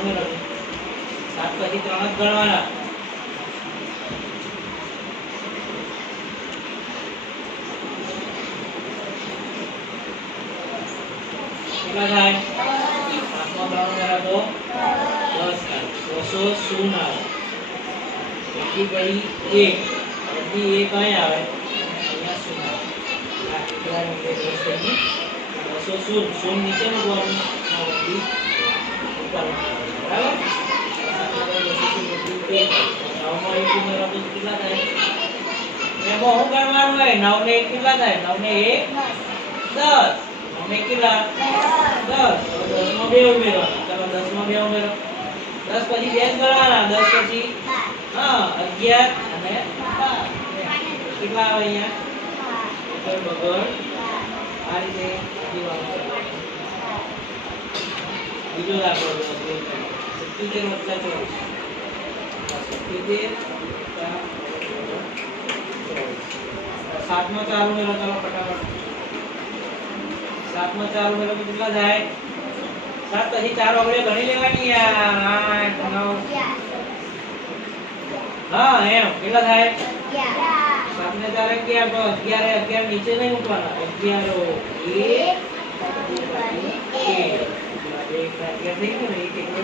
ઉમેરો સાત પછી ત્રણ જ ગણવાના. ત્રણ આવે એટલી પડી એક. અહીં આવે. અહીંયા શૂન્ય આવે બસો શૂન્ય શૂન્ય નીચે મૂકવાનું? ઉપર 9 કેટલા થાય એમાં હું કરવાનું હોય 9 ને 1 કેટલા થાય 9 ને 1 10 9 ને કેટલા 10 10 માં 2 ઉમેરો ચાલો 10 માં 2 ઉમેરો 10 પછી બેન કરવાના 10 પછી હા 11 અને 12 કેટલા આવે અહીંયા બગડ બગડ આ રીતે બીજો દાખલો 77 વત્તા 24 સાતમો ચાર ઉમેરો ચાલો ફટાફટ સાતમો ચાર ઉમેરો તો કેટલા થાય સાત પછી ચાર વગડે ગણી લેવાની યાર આઠ નવ હા એમ કેટલા થાય સાત ને ચાર અગિયાર તો અગિયાર એ અગિયાર નીચે નહીં મૂકવાના અગિયારો એક એક અગિયાર થઈ ગયું ને એક એકલો